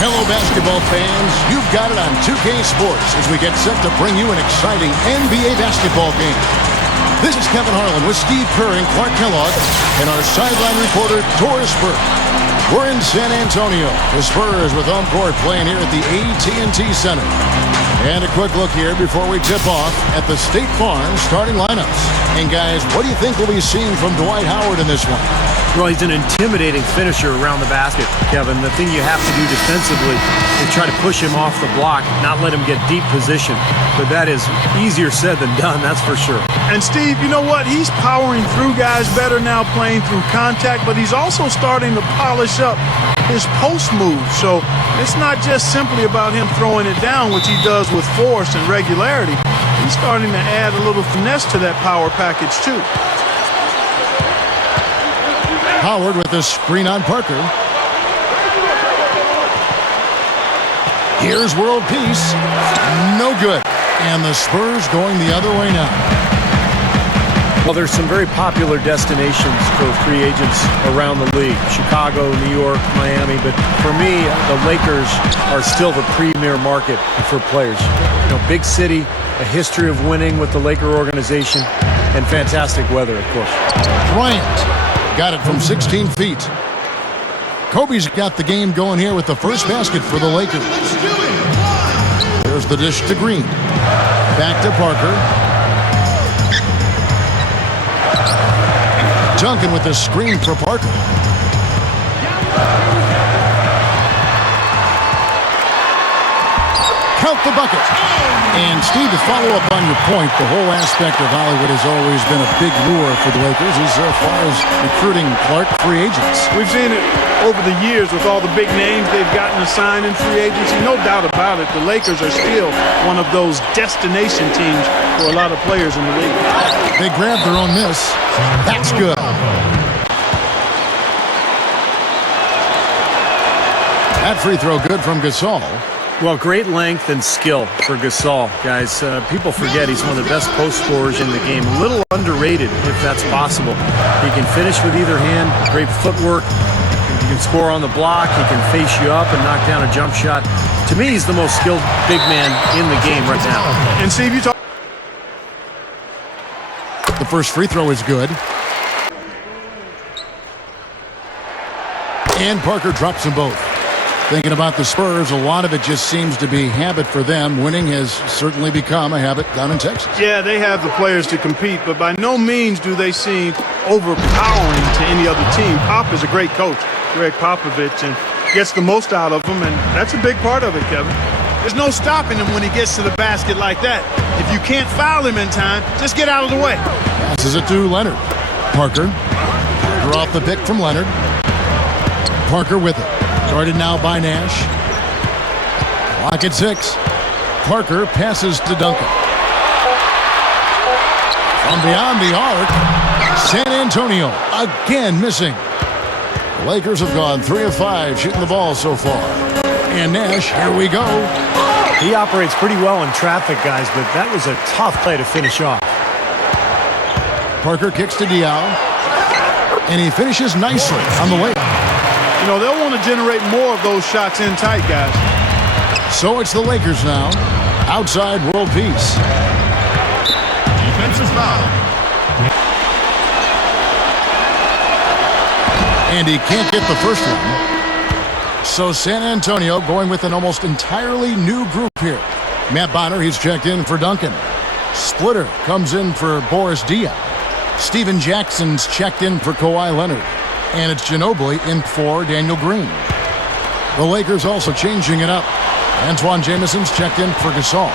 Hello, basketball fans. You've got it on 2K Sports as we get set to bring you an exciting NBA basketball game. This is Kevin Harlan with Steve Kerr and Clark Kellogg and our sideline reporter, Doris Burke. We're in San Antonio. The Spurs with home court playing here at the AT&T Center. And a quick look here before we tip off at the State Farm starting lineups. And guys, what do you think we'll be seeing from Dwight Howard in this one? Well, he's an intimidating finisher around the basket, Kevin. The thing you have to do defensively is try to push him off the block, not let him get deep position. But that is easier said than done, that's for sure. And Steve, you know what? He's powering through guys better now, playing through contact, but he's also starting to polish up his post move. So it's not just simply about him throwing it down, which he does with force and regularity. He's starting to add a little finesse to that power package too. Howard with the screen on Parker. Here's world peace. No good. And the Spurs going the other way now. Well, there's some very popular destinations for free agents around the league. Chicago, New York, Miami. But for me, the Lakers are still the premier market for players. You know, big city, a history of winning with the Laker organization, and fantastic weather, of course. Bryant. Got it from 16 feet. Kobe's got the game going here with the first basket for the Lakers. There's the dish to Green. Back to Parker. Duncan with the screen for Parker. Count the bucket. And Steve, to follow up on your point, the whole aspect of Hollywood has always been a big lure for the Lakers as far as recruiting Clark free agents. We've seen it over the years with all the big names they've gotten assigned in free agency. No doubt about it, the Lakers are still one of those destination teams for a lot of players in the league. They grabbed their own miss. That's good. That free throw good from Gasol. Well, great length and skill for Gasol, guys. People forget he's one of the best post scorers in the game. A little underrated, if that's possible. He can finish with either hand, great footwork. He can score on the block. He can face you up and knock down a jump shot. To me, he's the most skilled big man in the game right now. And Steve, you talk. The first free throw is good. And Parker drops them both. Thinking about the Spurs, a lot of it just seems to be habit for them. Winning has certainly become a habit down in Texas. Yeah, they have the players to compete, but by no means do they seem overpowering to any other team. Pop is a great coach, Greg Popovich, and gets the most out of them, and that's a big part of it, Kevin. There's no stopping him when he gets to the basket like that. If you can't foul him in time, just get out of the way. Passes it to Leonard. Parker. Draw off the pick from Leonard. Parker with it. Guarded now by Nash. Clock at 6. Parker passes to Duncan. From beyond the arc, San Antonio again missing. The Lakers have gone 3 of 5 shooting the ball so far. And Nash, here we go. He operates pretty well in traffic, guys, but that was a tough play to finish off. Parker kicks to Diaw. And he finishes nicely on the way. You know, they'll want to generate more of those shots in tight, guys. So it's the Lakers now. Outside world peace. Defensive foul. And he can't get the first one. So San Antonio going with an almost entirely new group here. Matt Bonner, he's checked in for Duncan. Splitter comes in for Boris Diaw. Steven Jackson's checked in for Kawhi Leonard. And it's Ginobili in for Daniel Green. The Lakers also changing it up. Antoine Jameson's checked in for Gasol.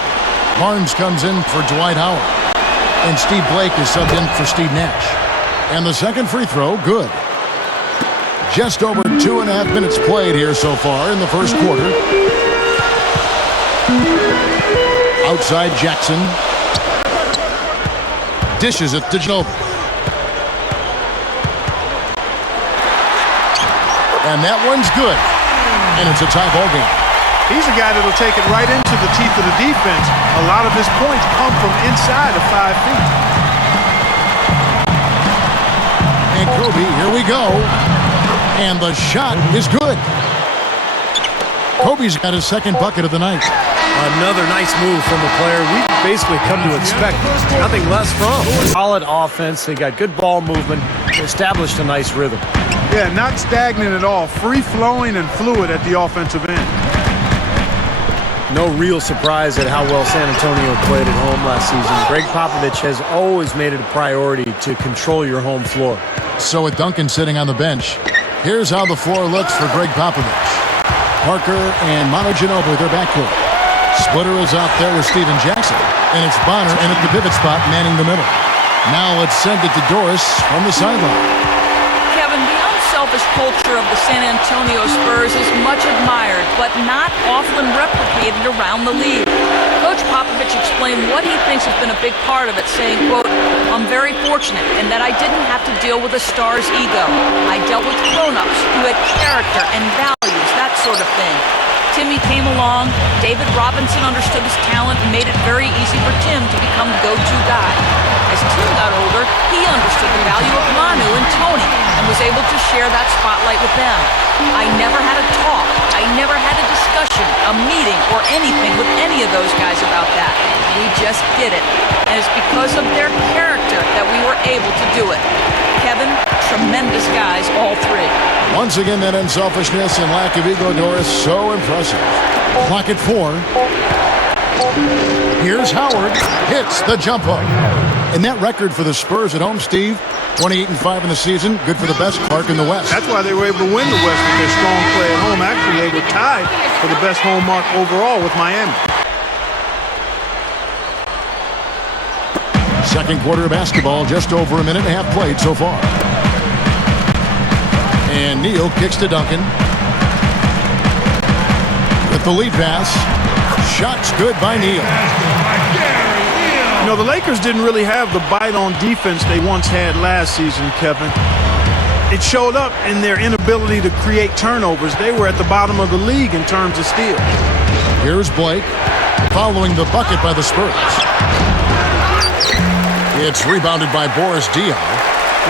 Barnes comes in for Dwight Howard. And Steve Blake is subbed in for Steve Nash. And the second free throw, good. Just over 2.5 minutes played here so far in the first quarter. Outside Jackson. Dishes it to Ginobili. And that one's good. And it's a tie ball game. He's a guy that'll take it right into the teeth of the defense. A lot of his points come from inside of 5 feet. And Kobe, here we go. And the shot is good. Kobe's got his second bucket of the night. Another nice move from a player we basically come to expect nothing less from. Solid offense. They got good ball movement. Established a nice rhythm. Yeah, not stagnant at all. Free-flowing and fluid at the offensive end. No real surprise at how well San Antonio played at home last season. Greg Popovich has always made it a priority to control your home floor. So with Duncan sitting on the bench, here's how the floor looks for Greg Popovich. Parker and Manu Ginobili, their backcourt. Splitter is out there with Steven Jackson. And it's Bonner in at the pivot spot, manning the middle. Now let's send it to Doris from the sideline. Kevin, the unselfish culture of the San Antonio Spurs is much admired, but not often replicated around the league. Coach Popovich explained what he thinks has been a big part of it, saying, quote, "I'm very fortunate in that I didn't have to deal with a star's ego. I dealt with grown-ups who had character and values, that sort of thing. Timmy came along, David Robinson understood his talent and made it very easy for Tim to become the go-to guy. As Tim got older, he understood the value of Manu and Tony and was able to share that spotlight with them. I never had a talk, I never had a discussion, a meeting, or anything with any of those guys about that. We just did it. And it's because of their character that we were able to do it." Kevin, tremendous guys, all three. Once again, that unselfishness and lack of ego, Doris, so impressive. Clock at 4. Here's Howard. Hits the jump hook. And that record for the Spurs at home, Steve, 28-5 in the season. Good for the best Clark in the West. That's why they were able to win the West with their strong play at home. Actually, they were tied for the best home mark overall with Miami. Second quarter of basketball, just over a minute and a half played so far. And Neal kicks to Duncan. With the lead pass. Shots good by Neal. You know, the Lakers didn't really have the bite on defense they once had last season, Kevin. It showed up in their inability to create turnovers. They were at the bottom of the league in terms of steals. Here's Blake following the bucket by the Spurs. It's rebounded by Boris Diaw.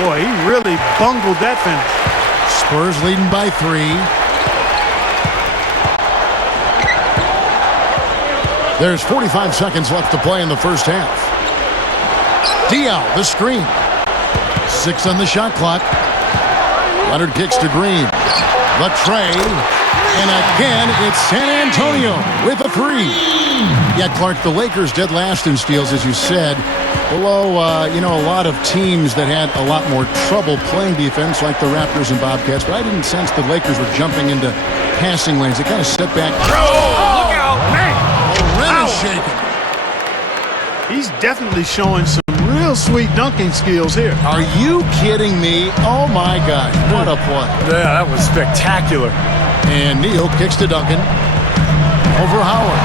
Boy, he really bungled that finish. Spurs leading by 3. There's 45 seconds left to play in the first half. Diaw, the screen. 6 on the shot clock. Leonard kicks to Green. The tray. And again, it's San Antonio with a 3. Yeah, Clark, the Lakers dead last in steals, as you said. Below, a lot of teams that had a lot more trouble playing defense, like the Raptors and Bobcats, but I didn't sense the Lakers were jumping into passing lanes. They kind of set back. Look out, man! Rim is shaking. He's definitely showing some real sweet dunking skills here. Are you kidding me? Oh, my God. What a play. Yeah, that was spectacular. And Neal kicks to Duncan. Over Howard.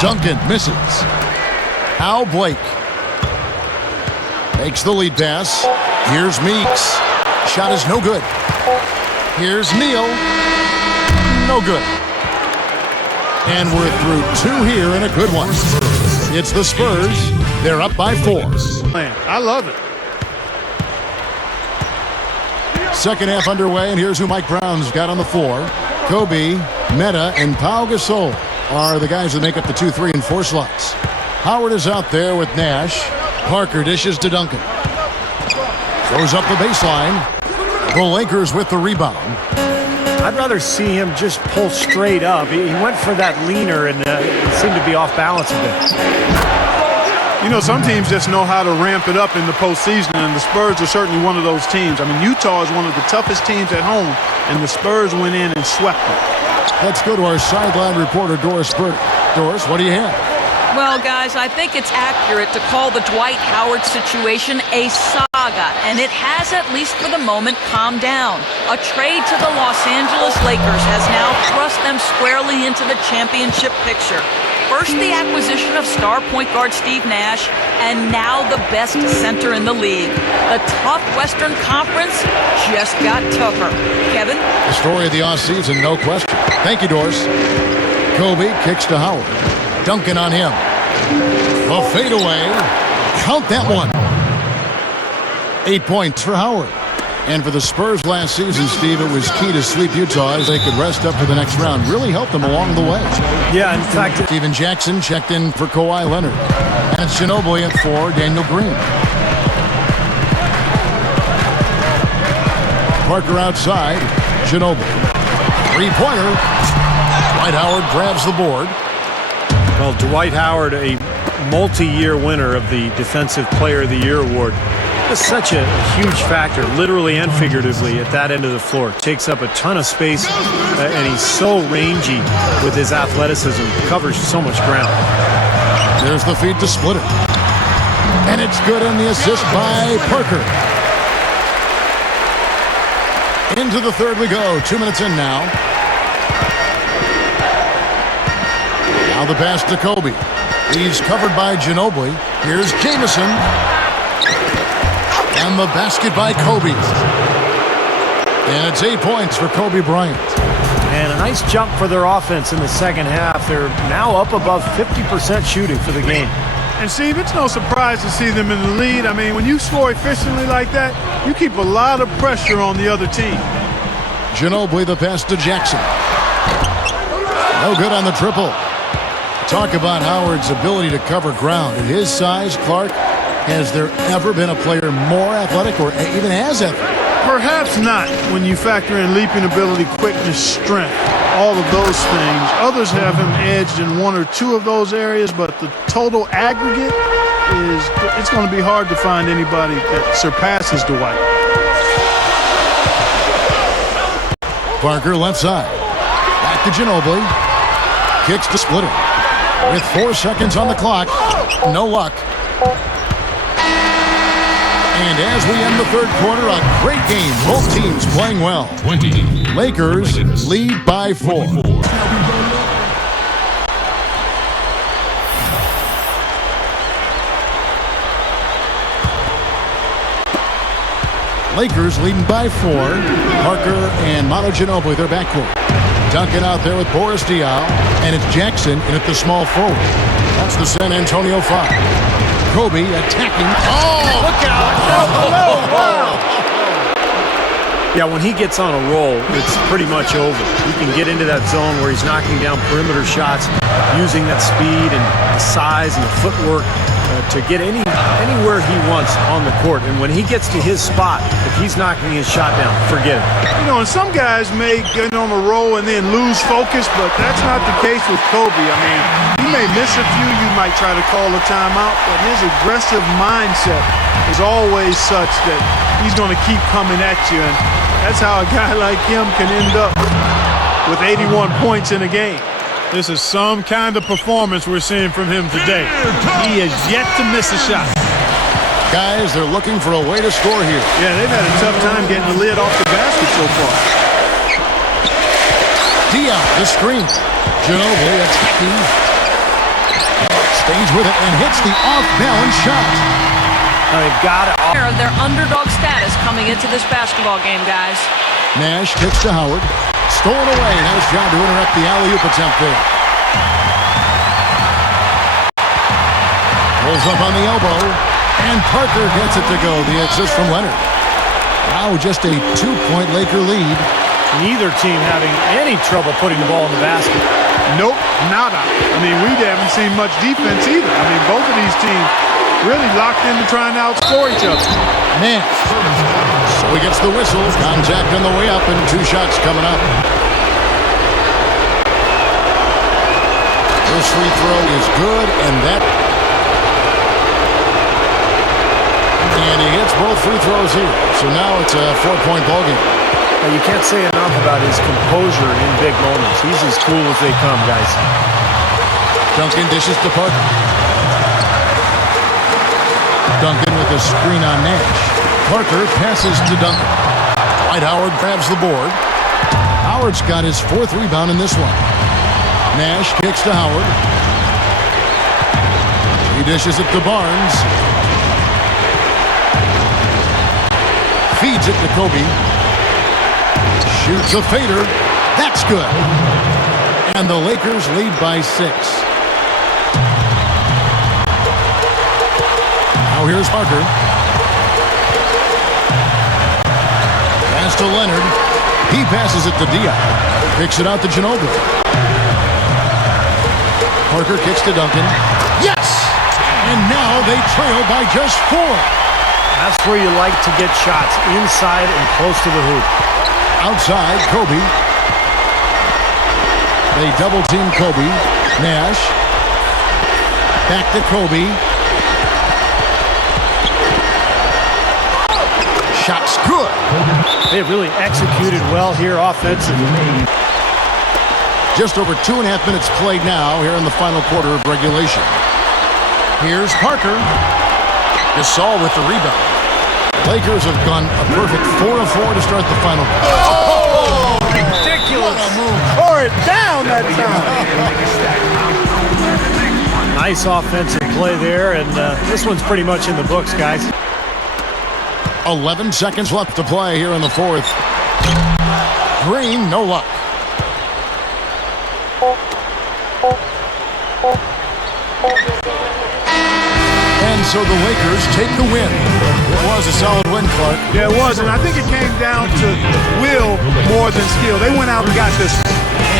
Duncan misses. Al Blake takes the lead pass. Here's Meeks. Shot is no good. Here's Neal. No good. And we're through 2 here and a good one. It's the Spurs. They're up by 4. Man, I love it. Second half underway, and here's who Mike Brown's got on the floor. Kobe, Meta, and Pau Gasol are the guys that make up the 2, 3, and 4 slots. Howard is out there with Nash. Parker dishes to Duncan. Throws up the baseline. The Lakers with the rebound. I'd rather see him just pull straight up. He went for that leaner and it seemed to be off balance a bit. You know, some teams just know how to ramp it up in the postseason, and the Spurs are certainly one of those teams. I mean, Utah is one of the toughest teams at home, and the Spurs went in and swept them. Let's go to our sideline reporter, Doris Spurt. Doris, what do you have? Well, guys, I think it's accurate to call the Dwight Howard situation a saga, and it has, at least for the moment, calmed down. A trade to the Los Angeles Lakers has now thrust them squarely into the championship picture. First, the acquisition of star point guard Steve Nash, and now the best center in the league. The tough Western Conference just got tougher. Kevin? The story of the offseason, no question. Thank you, Doris. Kobe kicks to Howard. Duncan on him. A fadeaway. Count that one. 8 points for Howard. And for the Spurs last season, Steve, it was key to sweep Utah as they could rest up for the next round. Really helped them along the way. Yeah, in fact, Steven Jackson checked in for Kawhi Leonard. And it's Ginobili at 4, Daniel Green. Parker outside, Ginobili. Three-pointer. Dwight Howard grabs the board. well, Dwight Howard, a multi-year winner of the Defensive Player of the Year award. That's such a huge factor, literally and figuratively, at that end of the floor. Takes up a ton of space, and he's so rangy with his athleticism. Covers so much ground. There's the feed to Splitter. And it's good, and the assist by Parker. Into the third we go. 2 minutes in now. Now the pass to Kobe. He's covered by Ginobili. Here's Jamison. And the basket by Kobe. And it's 8 points for Kobe Bryant. And a nice jump for their offense in the second half. They're now up above 50% shooting for the game. And Steve, it's no surprise to see them in the lead. I mean, when you score efficiently like that, you keep a lot of pressure on the other team. Ginobili, the pass to Jackson. No good on the triple. Talk about Howard's ability to cover ground. At his size, Clark, has there ever been a player more athletic or even as athletic? Perhaps not when you factor in leaping ability, quickness, strength, all of those things. Others have him edged in one or two of those areas, but the total aggregate it's going to be hard to find anybody that surpasses Dwight. Parker left side. Back to Ginobili. Kicks to Splitter. With 4 seconds on the clock. No luck. And as we end the third quarter, a great game. Both teams playing well. 20. Lakers lead by 4. Lakers leading by 4. Parker and Manu Ginobili, their backcourt. Duncan out there with Boris Diaw, and it's Jackson in at the small forward. That's the San Antonio 5. Kobe attacking. Oh, look out! Yeah, when he gets on a roll, it's pretty much over. He can get into that zone where he's knocking down perimeter shots, using that speed and the size and the footwork to get anywhere he wants on the court. And when he gets to his spot, if he's knocking his shot down, forget it. You know, and some guys may get on a roll and then lose focus, but that's not the case with Kobe. I mean, he may miss a few. You might try to call a timeout, but his aggressive mindset is always such that he's going to keep coming at you. And that's how a guy like him can end up with 81 points in a game. This is some kind of performance we're seeing from him today. He has yet to miss a shot. Guys, they're looking for a way to score here. Yeah, they've had a tough time getting the lid off the basket so far. Diaw, the screen. Ginobili attacking. Stays with it and hits the off-balance shot. They've got it. Their underdog status coming into this basketball game, guys. Nash kicks to Howard. Stolen away. Nice job to interrupt the alley-oop attempt there. Pulls up on the elbow. And Parker gets it to go. The assist from Leonard. Now just a 2-point Laker lead. Neither team having any trouble putting the ball in the basket. Nope, nada. I mean, we haven't seen much defense either. I mean, both of these teams really locked into trying to outscore each other. Nash. So he gets the whistle. Contact on the way up and 2 shots coming up. First free throw is good, and he hits both free throws here. So now it's a 4-point ballgame. Now, you can't say enough about his composure in big moments. He's as cool as they come, guys. Duncan dishes to Parker. Duncan with a screen on Nash. Parker passes to Duncan. Dwight Howard grabs the board. Howard's got his 4th rebound in this one. Nash kicks to Howard. He dishes it to Barnes. Feeds it to Kobe. Shoots a fader. That's good. And the Lakers lead by 6. Now here's Parker. Pass to Leonard. He passes it to Diop. Kicks it out to Ginobili. Parker kicks to Duncan. Yes! And now they trail by just 4. That's where you like to get shots, inside and close to the hoop. Outside, Kobe. They double team Kobe. Nash. Back to Kobe. Shot's good. They really executed well here offensively. Just over 2.5 minutes played now here in the final quarter of regulation. Here's Parker. Gasol with the rebound. Lakers have gone a perfect 4 of 4 to start the final. Oh, ridiculous. What a move. Tore it down that time. Nice offensive play there, and this one's pretty much in the books, guys. 11 seconds left to play here in the fourth. Green, no luck. And so the Lakers take the win. It was a solid win, Clark. Yeah, it was, and I think it came down to will more than skill. They went out and got this.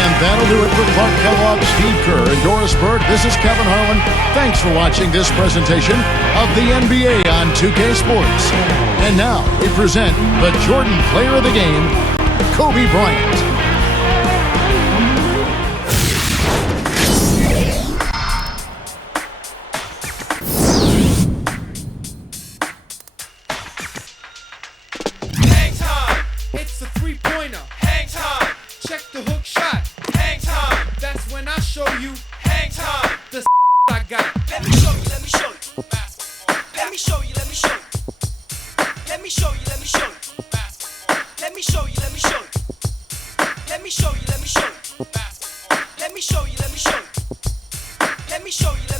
And that'll do it for Clark Kellogg, Steve Kerr, and Doris Burke. This is Kevin Harlan. Thanks for watching this presentation of the NBA on 2K Sports. And now we present the Jordan Player of the Game, Kobe Bryant. Hang time. It's a three-pointer. Hang time. Check the hook shot. Hang time. That's when I show you. Hang time. The I got. Let me show you, let me show you. Basketball. Let me show you, let me show you. Let me show you, let me show you. Basketball. Let me show you, let me show you. Let me show you, let me show you. Basketball. Let me show you, let me show you. Let me show you, let me